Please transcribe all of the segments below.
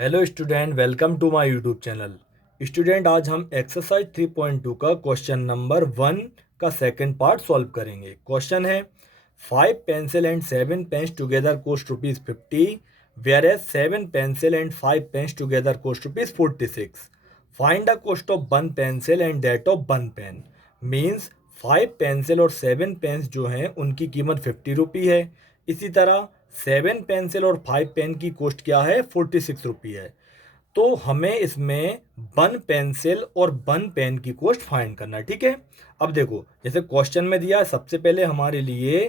Hello student, welcome to my YouTube channel. Student, आज हम exercise 3.2 का क्वेश्चन नंबर 1 का सेकंड पार्ट सॉल्व करेंगे। क्वेश्चन है 5 pencil and 7 pens together cost ₹50, whereas 7 pencil and 5 pens together cost ₹46। Find the cost of 1 pencil and that of 1 pen. Means 5 pencil और 7 pens जो हैं उनकी कीमत ₹50 है। इसी तरह 7 पेंसिल और 5 पेन की कॉस्ट क्या है, ₹46 है। तो हमें इसमें 1 पेंसिल और 1 पेन की कॉस्ट फाइंड करना है। ठीक है, अब देखो जैसे क्वेश्चन में दिया है, सबसे पहले हमारे लिए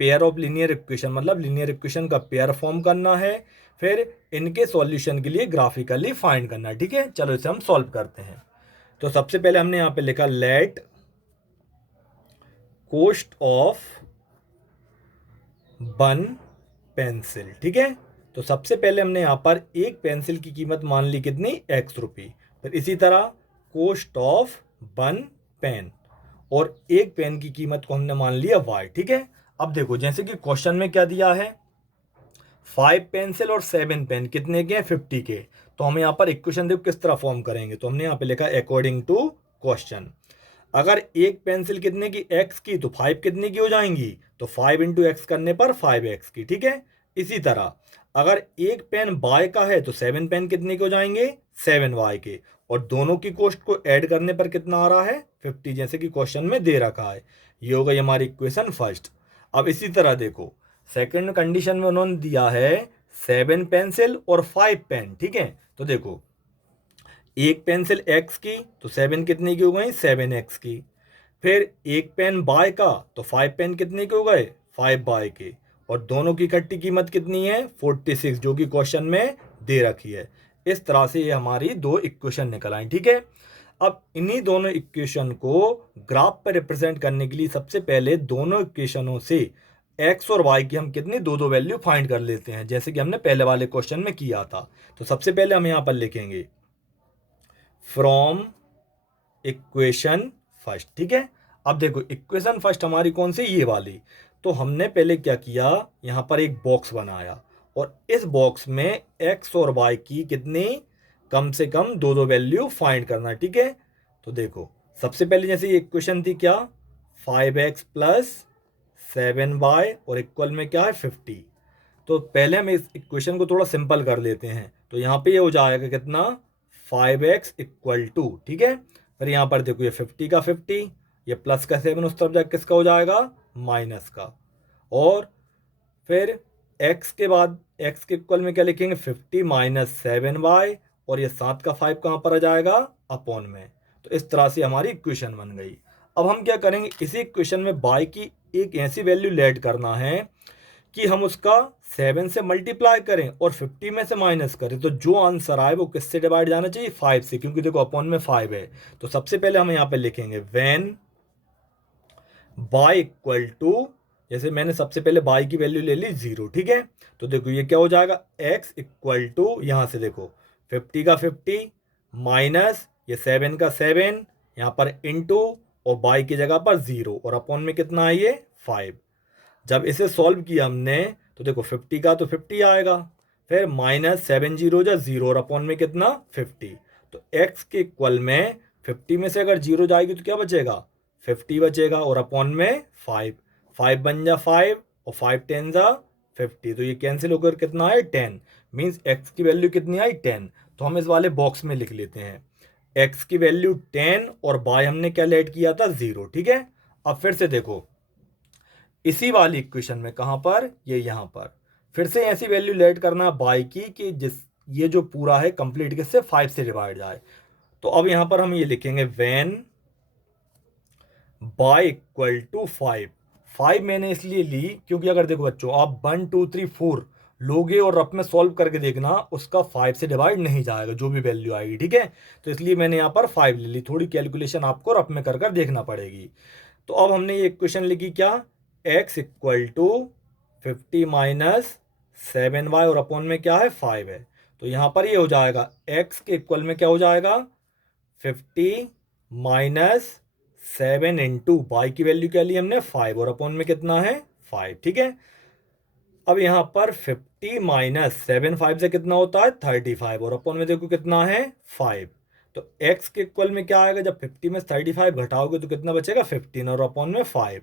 पेयर ऑफ लीनियर इक्वेशन मतलब लीनियर इक्वेशन का पेयर फॉर्म करना है, फिर इनके सॉल्यूशन के लिए ग्राफिकली फाइंड करना है। ठीक है, चलो इसे हम सॉल्व करते हैं। तो सबसे पहले हमने यहाँ पे लिखा लेट कॉस्ट ऑफ 1 पेंसिल। ठीक है, तो सबसे पहले हमने यहाँ पर एक पेंसिल की कीमत मान ली कितनी, ₹X। फिर इसी तरह कॉस्ट ऑफ 1 पेन और एक पेन की कीमत को हमने मान लिया Y। ठीक है, अब देखो जैसे कि क्वेश्चन में क्या दिया है, 5 पेंसिल और 7 पेन कितने के हैं, 50 के। तो हम यहाँ पर इक्वेशन देखो किस तरह फॉर्म करेंगे। तो हमने यहाँ पे लिखा अकॉर्डिंग टू क्वेश्चन, अगर एक पेंसिल कितने की, X की, तो 5 कितने की हो जाएंगी, तो 5 इंटू एक्स करने पर 5X की। ठीक है, इसी तरह अगर एक पेन बाय का है तो 7 पेन कितने के हो जाएंगे, 7Y के। और दोनों की कॉस्ट को ऐड करने पर कितना आ रहा है, 50, जैसे कि क्वेश्चन में दे रखा है। ये हो गई हमारी इक्वेशन फर्स्ट। अब इसी तरह देखो सेकंड कंडीशन में उन्होंने दिया है 7 पेंसिल और 5 पेन। ठीक है, तो देखो एक पेंसिल X की तो 7 कितने की हो गई, 7X की। फिर एक पेन बाय का तो 5 पेन कितने के हो गए, 5 बाय के। और दोनों की इकट्ठी कीमत कितनी है, 46, जो कि क्वेश्चन में दे रखी है। इस तरह से ये हमारी दो इक्वेशन निकल आई। ठीक है, अब इन्हीं दोनों इक्वेशन को ग्राफ पर रिप्रेजेंट करने के लिए सबसे पहले दोनों इक्वेशनों से एक्स और वाई की हम कितनी दो दो वैल्यू फाइंड कर लेते हैं, जैसे कि हमने पहले वाले क्वेश्चन में किया था। तो सबसे पहले हम यहाँ पर लिखेंगे फ्रॉम इक्वेशन फर्स्ट। ठीक है, अब देखो इक्वेशन फर्स्ट हमारी कौन सी, ये वाली। तो हमने पहले क्या किया, यहाँ पर एक बॉक्स बनाया और इस बॉक्स में एक्स और वाई की कितनी, कम से कम दो दो वैल्यू फाइंड करना। ठीक है, तो देखो सबसे पहले जैसे ये इक्वेशन थी क्या, 5x प्लस 7y और इक्वल में क्या है, 50। तो पहले हम इस इक्वेशन को थोड़ा सिंपल कर लेते हैं। तो यहाँ पे ये हो जाएगा कितना, 5x इक्वल टू, ठीक है। फिर यहाँ पर देखो ये 50 का 50, ये प्लस का 7 उस तरफ जाकर किसका हो जाएगा, माइनस का। और फिर x के बाद x के इक्वल में क्या लिखेंगे, 50 माइनस 7y, और ये 7 का 5 कहाँ पर आ जाएगा, अपॉन में। तो इस तरह से हमारी इक्वेशन बन गई। अब हम क्या करेंगे, इसी इक्वेशन में y की एक ऐसी वैल्यू लेट करना है कि हम उसका 7 से मल्टीप्लाई करें और 50 में से माइनस करें। तो जो आंसर आए वो किससे डिवाइड जाना चाहिए, 5 से, क्योंकि देखो अपॉन में 5 है। तो सबसे पहले हम यहाँ पे लिखेंगे व्हेन y इक्वल टू, जैसे मैंने सबसे पहले y की वैल्यू ले ली 0। ठीक है, तो देखो ये क्या हो जाएगा, x इक्वल टू, यहाँ से देखो 50 का 50 माइनस ये 7 का 7, यहाँ पर इंटू, और y की जगह पर 0, और अपॉन में कितना है, ये 5। जब इसे सॉल्व किया हमने तो देखो 50 का तो 50 आएगा, फिर माइनस 7 जीरो जा 0, और अपॉन में कितना, 50। तो x के इक्वल में 50 में से अगर 0 जाएगी तो क्या बचेगा, 50 बचेगा, और अपॉन में 5, 5 बन जा 5 और 5 10 जा 50। तो ये कैंसिल होकर कितना है, 10। मीन्स x की वैल्यू कितनी आई, 10। तो हम इस वाले बॉक्स में लिख लेते हैं x की वैल्यू 10 और y हमने क्या लेट किया था, 0। ठीक है, अब फिर से देखो इसी वाली इक्वेशन में, कहां पर, ये यहां पर फिर से ऐसी वैल्यू लेट करना है बाई की कि जिस ये जो पूरा है कंप्लीट किससे, 5 से डिवाइड जाए। तो अब यहां पर हम ये लिखेंगे व्हेन बाई इक्वल टू 5। 5 मैंने इसलिए ली क्योंकि अगर देखो बच्चों आप 1 2 3 4 लोगे और रफ में सॉल्व करके देखना, उसका 5 से डिवाइड नहीं जाएगा जो भी वैल्यू आएगी। ठीक है, तो इसलिए मैंने यहाँ पर 5 ले ली, थोड़ी कैलकुलेशन आपको रफ में कर देखना पड़ेगी। तो अब हमने ये इक्वेशन लिखी क्या, x equal to 50 minus 7y, और अपॉन में क्या है, 5 है। तो यहाँ पर ये हो जाएगा x के इक्वल में क्या हो जाएगा, 50 माइनस 7 इंटू वाई की वैल्यू क्या ली हमने, 5, और अपॉन में कितना है, 5। ठीक है, अब यहाँ पर 50 माइनस 7 5 से कितना होता है 35 और अपन में देखो कितना है 5। तो x के इक्वल में क्या आएगा, जब 50 में 35 घटाओगे तो कितना बचेगा 15 और अपन में 5।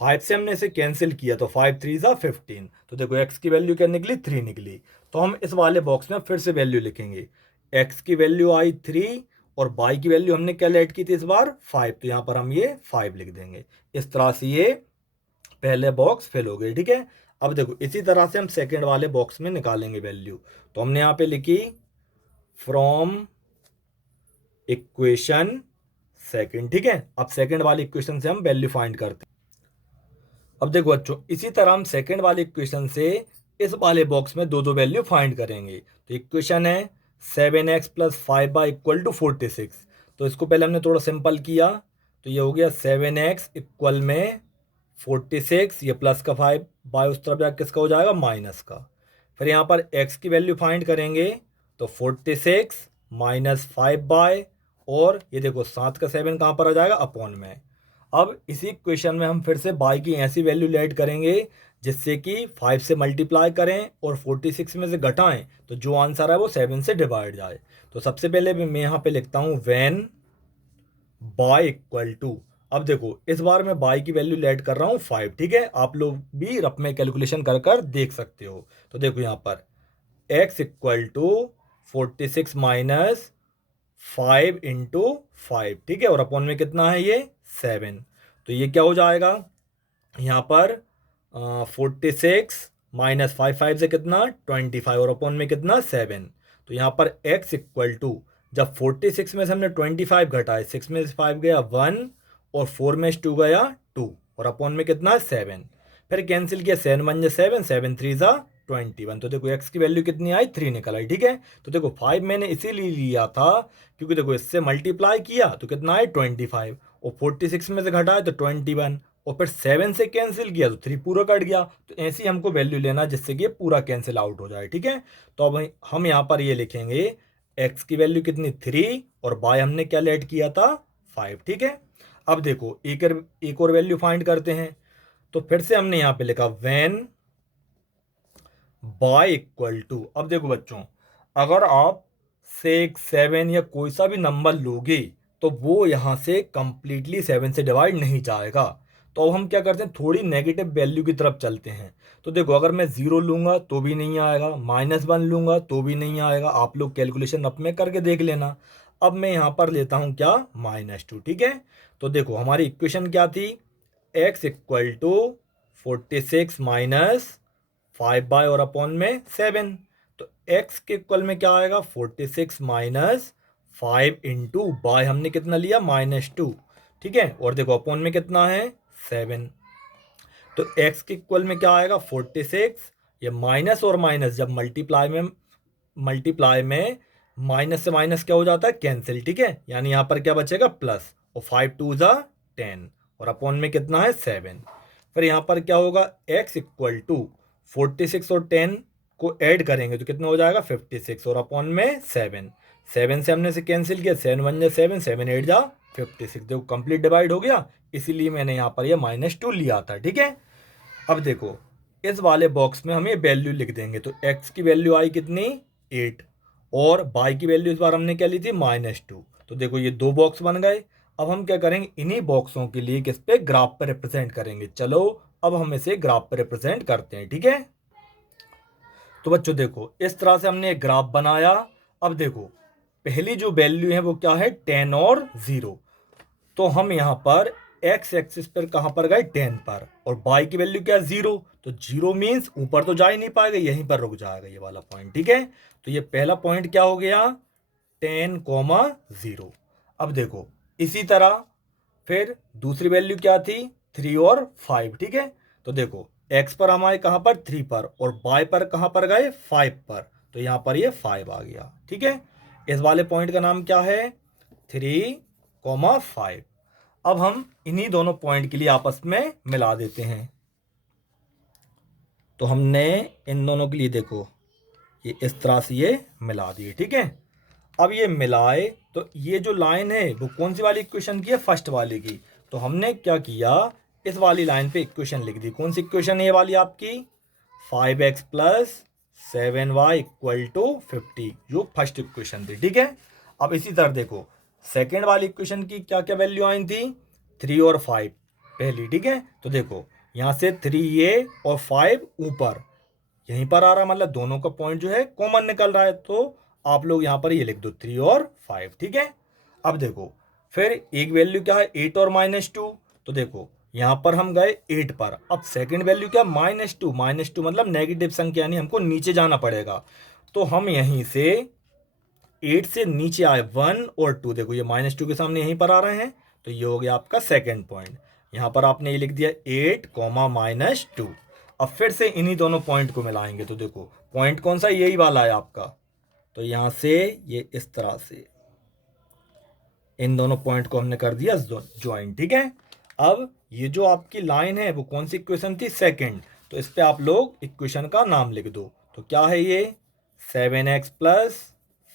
5 से हमने इसे कैंसिल किया तो 5 3 सा 15। तो देखो x की वैल्यू क्या निकली 3 निकली। तो हम इस वाले बॉक्स में फिर से वैल्यू लिखेंगे। x की वैल्यू आई 3 और y की वैल्यू हमने क्या ऐड की थी इस बार 5, तो यहाँ पर हम ये 5 लिख देंगे। इस तरह से ये पहले बॉक्स फिल हो गए, ठीक है। अब देखो इसी तरह से हम सेकंड वाले बॉक्स में निकालेंगे वैल्यू। तो हमने यहाँ पे लिखी फ्रॉम इक्वेशन सेकंड, ठीक है। अब सेकंड वाली इक्वेशन से हम वैल्यू फाइंड करते हैं। अब देखो बच्चों इसी तरह हम सेकंड वाली इक्वेशन से इस वाले बॉक्स में दो दो वैल्यू फाइंड करेंगे। तो इक्वेशन है 7x plus 5y equal to 46। तो इसको पहले हमने थोड़ा सिंपल किया, तो ये हो गया 7x इक्वल में 46, ये प्लस का 5 बाय उस तरफ जाकर किसका हो जाएगा माइनस का। फिर यहाँ पर x की वैल्यू फाइंड करेंगे तो 46 माइनस 5 बाय, और ये देखो 7 का 7 कहाँ पर आ जाएगा अपॉन में। अब इसी इक्वेशन में हम फिर से बाई की ऐसी वैल्यू ऐड करेंगे जिससे कि 5 से मल्टीप्लाई करें और 46 में से घटाएं तो जो आंसर है वो 7 से डिवाइड जाए। तो सबसे पहले मैं यहाँ पे लिखता हूँ व्हेन बाई इक्वल टू। अब देखो इस बार मैं बाई की वैल्यू ऐड कर रहा हूँ 5, ठीक है। आप लोग भी रफ में कैलकुलेशन कर कर देख सकते हो। तो देखो यहाँ पर x equal to 46 minus 5 into 5, ठीक है, और अपॉन में कितना है ये 7। तो ये क्या हो जाएगा यहाँ पर 46 माइनस 5 5 से कितना 25 और अपॉन में कितना 7। तो यहाँ पर x इक्वल टू, जब 46 में से हमने 25 घटाए, 6 में से 5 गया 1 और 4 में से 2 गया 2 और अपॉन में कितना 7। फिर कैंसिल किया 7 1 जा 7, 7 3 जा 21। तो देखो x की वैल्यू कितनी आई 3 निकल आई, ठीक है। तो देखो 5 मैंने इसीलिए लिया था क्योंकि देखो इससे मल्टीप्लाई किया तो कितना है 25 और 46 में से घटाया तो 21 और फिर 7 से कैंसिल किया तो 3 पूरा कट गया। तो ऐसे ही हमको वैल्यू लेना जिससे कि ये पूरा कैंसिल आउट हो जाए, ठीक है। तो अब हम यहाँ पर ये लिखेंगे x की वैल्यू कितनी 3 और y हमने क्या ऐड किया था 5, ठीक है। अब देखो एक और वैल्यू फाइंड करते हैं। तो फिर से हमने यहाँ पे लिखा व्हेन बाय इक्वल टू। अब देखो बच्चों अगर आप 6 7 या कोई सा भी नंबर लोगे तो वो यहाँ से कंप्लीटली 7 से डिवाइड नहीं जाएगा। तो अब हम क्या करते हैं थोड़ी नेगेटिव वैल्यू की तरफ चलते हैं। तो देखो अगर मैं 0 लूंगा तो भी नहीं आएगा, -1 लूंगा तो भी नहीं आएगा। आप लोग कैलकुलेशन अपने करके देख लेना। अब मैं यहाँ पर लेता हूँ क्या -2, ठीक है। तो देखो हमारी इक्वेशन क्या थी x equal to 46 minus 5 by और अपॉन में 7। तो x के इक्वल में क्या आएगा 46 माइनस 5 इंटू बाय हमने कितना लिया -2, ठीक है, और देखो अपॉन में कितना है 7। तो x के इक्वल में क्या आएगा 46, ये माइनस और माइनस जब मल्टीप्लाई में माइनस से माइनस क्या हो जाता है कैंसिल, ठीक है, यानी यहाँ पर क्या बचेगा प्लस, और 5 2 जा 10 और अपॉन में कितना है 7। फिर यहाँ पर क्या होगा x इक्वल टू 46 और 10 को ऐड करेंगे तो कितना हो जाएगा 56 और अपॉन में 7। 7 से हमने से कैंसिल किया 7 1 जा 7, 7 8 जा 56। देखो कंप्लीट डिवाइड हो गया, इसीलिए मैंने यहाँ पर ये -2 लिया था, ठीक है। अब देखो इस वाले बॉक्स में हम ये वैल्यू लिख देंगे। तो x की वैल्यू आई कितनी 8 और y की वैल्यू इस बार हमने क्या ली थी -2। तो देखो ये दो बॉक्स बन गए। अब हम क्या करेंगे इन्हीं बॉक्सों के लिए किस पे ग्राफ पे रिप्रेजेंट करेंगे। चलो अब हम इसे ग्राफ पे रिप्रेजेंट करते हैं, ठीक है। तो बच्चों देखो इस तरह से हमने एक ग्राफ बनाया। अब देखो पहली जो वैल्यू है वो क्या है 10 और 0। तो हम यहाँ पर x एक्सिस पर कहाँ पर गए 10 पर, और y की वैल्यू क्या है 0। तो 0 मीन्स ऊपर तो जा ही नहीं पाएगा, यहीं पर रुक जाएगा ये वाला पॉइंट, ठीक है। तो ये पहला पॉइंट क्या हो गया 10 0। अब देखो इसी तरह फिर दूसरी वैल्यू क्या थी 3 और 5, ठीक है। तो देखो x पर हम आए कहाँ पर 3 पर और y पर कहाँ पर गए 5 पर, तो यहाँ पर ये 5 आ गया, ठीक है। इस वाले पॉइंट का नाम क्या है 3 5। अब हम इन्हीं दोनों पॉइंट के लिए आपस में मिला देते हैं। तो हमने इन दोनों के लिए देखो ये इस तरह से ये मिला दिए, ठीक है। अब ये मिलाए तो ये जो लाइन है वो कौन सी वाली इक्वेशन की है फर्स्ट वाली की। तो हमने क्या किया इस वाली लाइन पे इक्वेशन लिख दी। कौन सी इक्वेशन है ये वाली आपकी 5x plus 7y equal to 50, जो फर्स्ट इक्वेशन थी। ठीक है, अब इसी तरह देखो सेकेंड वाली इक्वेशन की क्या क्या वैल्यू आई थी, 3 और 5 पहली। ठीक है, तो देखो यहाँ से 3a और 5 ऊपर यहीं पर आ रहा, मतलब दोनों का पॉइंट जो है कॉमन निकल रहा है, तो आप लोग यहाँ पर ये लिख दो 3 और 5। ठीक है, अब देखो फिर एक वैल्यू क्या है 8 और -2, तो देखो यहाँ पर हम गए 8 पर। अब सेकंड वैल्यू क्या, -2, -2 मतलब नेगेटिव संख्या, यानी हमको नीचे जाना पड़ेगा। तो हम यहीं से 8 से नीचे आए 1 और 2, देखो ये -2 के सामने यहीं पर आ रहे हैं, तो ये हो गया आपका सेकंड पॉइंट। यहाँ पर आपने ये लिख दिया 8, -2। अब फिर से इन्हीं दोनों पॉइंट को मिलाएंगे, तो देखो पॉइंट कौन सा, यही वाला है आपका। तो यहाँ से ये इस तरह से इन दोनों पॉइंट को हमने कर दिया ज्वाइन। ठीक है, अब ये जो आपकी लाइन है वो कौन सी इक्वेशन थी, सेकंड, तो इस पे आप लोग इक्वेशन का नाम लिख दो। तो क्या है ये, 7x plus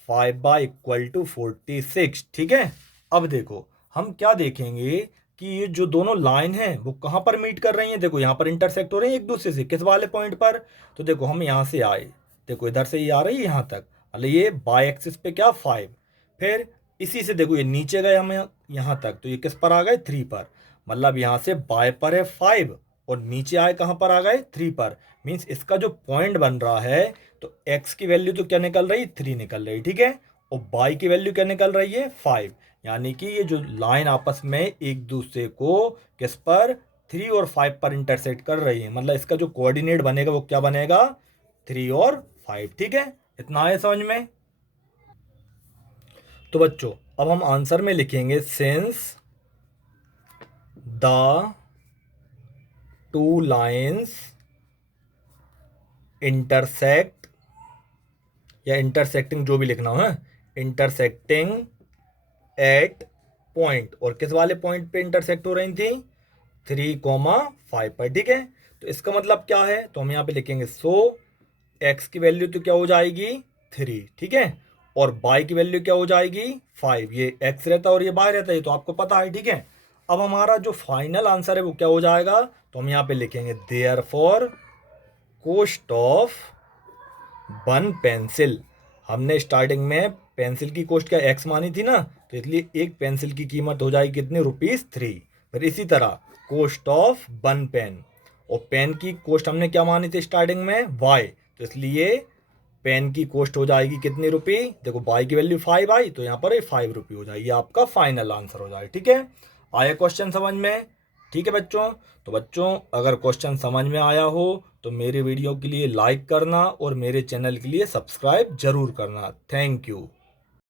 5y equal to 46। ठीक है, अब देखो हम क्या देखेंगे कि ये जो दोनों लाइन है वो कहाँ पर मीट कर रही हैं, देखो यहाँ पर इंटरसेक्ट हो रही है एक दूसरे से, किस वाले पॉइंट पर। तो देखो हम यहाँ से आए, देखो इधर से ये आ रही है यहाँ तक, मतलब ये बाई एक्सिस पे क्या 5, फिर इसी से देखो ये नीचे गए हम यहाँ तक, तो ये किस पर आ गए 3 पर, मतलब यहाँ से बाय पर है 5 और नीचे आए कहाँ पर आ गए 3 पर। मीन्स इसका जो पॉइंट बन रहा है, तो x की वैल्यू तो क्या निकल रही, 3 निकल रही। ठीक है, और y की वैल्यू क्या निकल रही है, 5, यानी कि ये जो लाइन आपस में एक दूसरे को किस पर, 3 और 5 पर इंटरसेक्ट कर रही है, मतलब इसका जो कोऑर्डिनेट बनेगा वो क्या बनेगा, 3 और 5। ठीक है, इतना है समझ में। तो बच्चों अब हम आंसर में लिखेंगे since the two lines intersect, या इंटरसेक्टिंग जो भी लिखना हो, इंटरसेक्टिंग एट पॉइंट, और किस वाले पॉइंट पे इंटरसेक्ट हो रही थी, 3,5 पर। ठीक है, तो इसका मतलब क्या है, तो हम यहाँ पे लिखेंगे सो x की वैल्यू तो क्या हो जाएगी 3। ठीक है, और y की वैल्यू क्या हो जाएगी 5, ये x रहता है और ये y रहता है, ये तो आपको पता है। ठीक है, अब हमारा जो फाइनल आंसर है वो क्या हो जाएगा, तो हम यहाँ पे लिखेंगे therefore cost of one pencil. हमने स्टार्टिंग में पेंसिल की कॉस्ट क्या x मानी थी ना, तो इसलिए एक पेंसिल की कीमत हो जाएगी कितनी, ₹3। फिर इसी तरह कॉस्ट ऑफ वन पेन, और पेन की कॉस्ट हमने क्या मानी थी स्टार्टिंग में y, तो इसलिए पेन की कॉस्ट हो जाएगी कितनी रुपये, देखो y की वैल्यू 5 आई, तो यहाँ पर 5 रुपये हो जाएगी, आपका फाइनल आंसर हो जाएगा। ठीक है, आया क्वेश्चन समझ में। ठीक है बच्चों, तो बच्चों अगर क्वेश्चन समझ में आया हो तो मेरे वीडियो के लिए लाइक करना और मेरे चैनल के लिए सब्सक्राइब जरूर करना। Thank you.